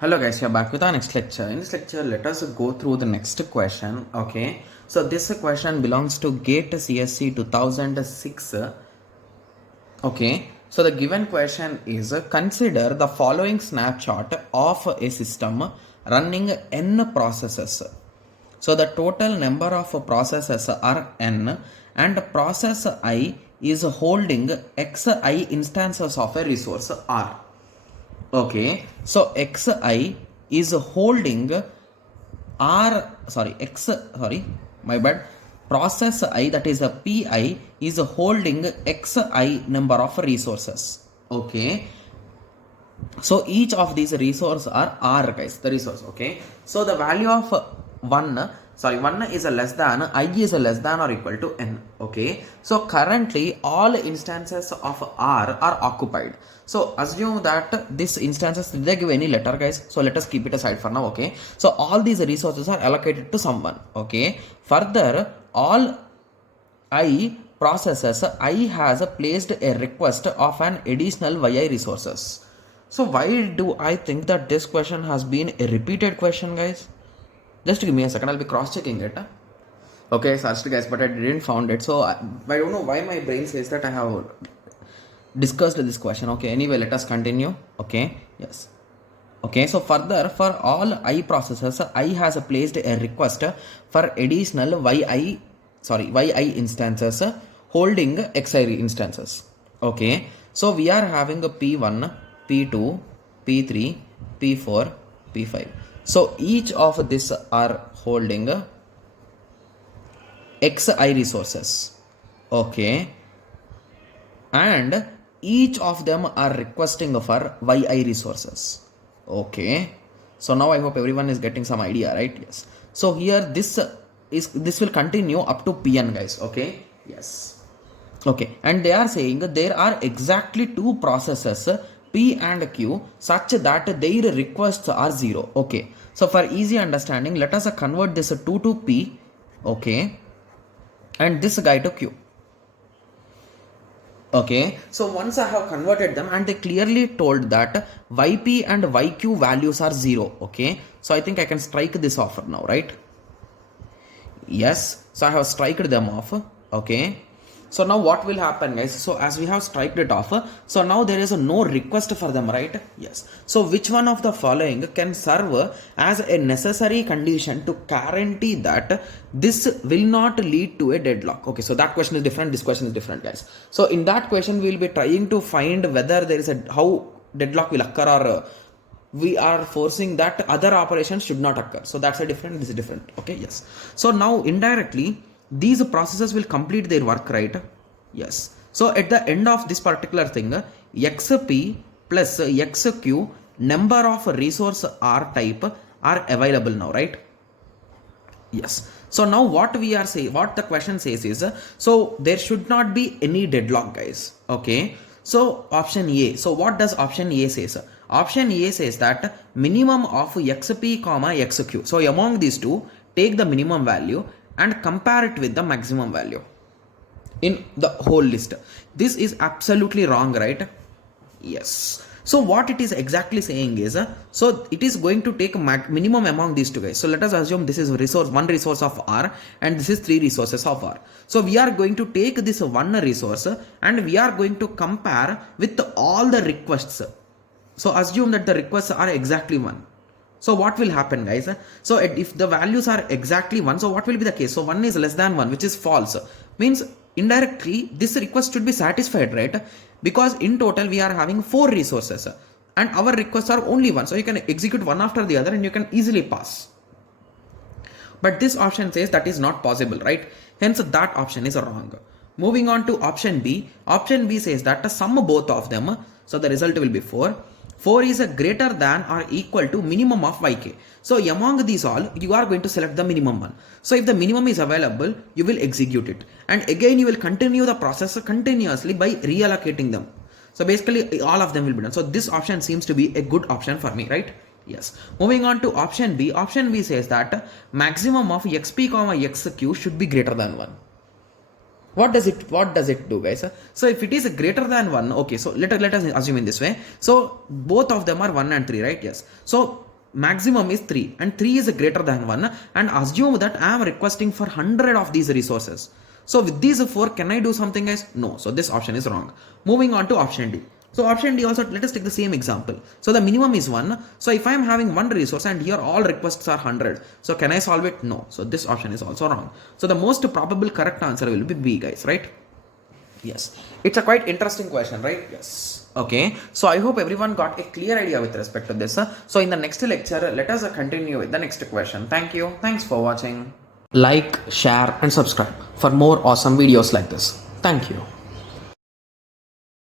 Hello guys, we are back with our next lecture. In this lecture, let us go through the next question. Okay, so this question belongs to GATE CSC 2006. Okay, so the given question is consider the following snapshot of a system running n processes. So the total number of processes are n and process I is holding xi instances of a resource R. Okay, so xi is holding process I, that is a pi, is holding xi number of resources. Okay, so each of these resources are R, guys, the resource. Okay, so the value of 1 is a less than, I is a less than or equal to n. Okay, so currently all instances of R are occupied. So assume that this instances, did they give any letter, guys? So let us keep it aside for now. Okay, so all these resources are allocated to someone. Okay, further all I processes, I has placed a request of an additional yi resources. So why do I think that this question has been a repeated question, guys? Just give me a second, I'll be cross-checking it. Okay, searched, guys, but I didn't found it. So I don't know why my brain says that I have discussed this question. Okay, anyway, let us continue. Okay, yes. Okay, so further, for all I processes, I has placed a request for additional yi instances holding xi instances. Okay, so we are having a p1, p2, p3, p4, p5. So each of these are holding xi resources. Okay, and each of them are requesting for yi resources. Okay, so now I hope everyone is getting some idea, right? Yes. So here this will continue up to pn, guys. Okay, yes. Okay, and they are saying there are exactly two processes p and q such that their requests are 0. Okay, so for easy understanding, let us convert this 2 to p. Okay, and this guy to q. Okay, so once I have converted them and they clearly told that yp and yq values are 0. Okay, so I think I can strike this off now, right? Yes, so I have striked them off. Okay, so now what will happen, guys? So as we have striked it off, so now there is no request for them, right? Yes. So which one of the following can serve as a necessary condition to guarantee that this will not lead to a deadlock? Okay, so that question is different, this question is different, guys. So in that question we will be trying to find whether there is how deadlock will occur, or we are forcing that other operations should not occur. So that's a different, this is different. Okay, yes. So now indirectly these processes will complete their work, right? Yes. So at the end of this particular thing, xp plus xq number of resource R type are available now, right? Yes. So now what we are saying, what the question says is, so there should not be any deadlock, guys. Okay, so option A. So what does option A says? Option A says that minimum of xp comma xq. So among these two, take the minimum value and compare it with the maximum value in the whole list. This is absolutely wrong, right? Yes. So what it is exactly saying is, so it is going to take minimum among these two, guys. So let us assume this is one resource of R and this is 3 resources of R. So we are going to take this one resource and we are going to compare with all the requests. So assume that the requests are exactly 1. So what will happen, guys? So if the values are exactly 1, so what will be the case? So 1 is less than 1, which is false. Means indirectly this request should be satisfied, right? Because in total we are having 4 resources and our requests are only 1. So you can execute one after the other and you can easily pass. But this option says that is not possible, right? Hence that option is wrong. Moving on to option B. Option B says that sum both of them. So the result will be 4. 4 is a greater than or equal to minimum of yk. So among these all, you are going to select the minimum one. So if the minimum is available, you will execute it. And again, you will continue the process continuously by reallocating them. So basically, all of them will be done. So this option seems to be a good option for me, right? Yes. Moving on to option B. Option B says that maximum of xp comma xq should be greater than 1. What does it do, guys? So if it is greater than 1, okay, so let us assume in this way. So both of them are 1 and 3, right? Yes. So maximum is 3 and 3 is greater than 1, and assume that I am requesting for 100 of these resources. So with these 4, can I do something, guys? No. So this option is wrong. Moving on to option D. So option D also, let us take the same example. So the minimum is 1. So if I am having one resource and here all requests are 100, so can I solve it? No. So this option is also wrong. So the most probable correct answer will be B, guys, right? Yes. It's a quite interesting question, right? Yes. Okay. So I hope everyone got a clear idea with respect to this. So in the next lecture, let us continue with the next question. Thank you. Thanks for watching. Like, share and subscribe for more awesome videos like this. Thank you.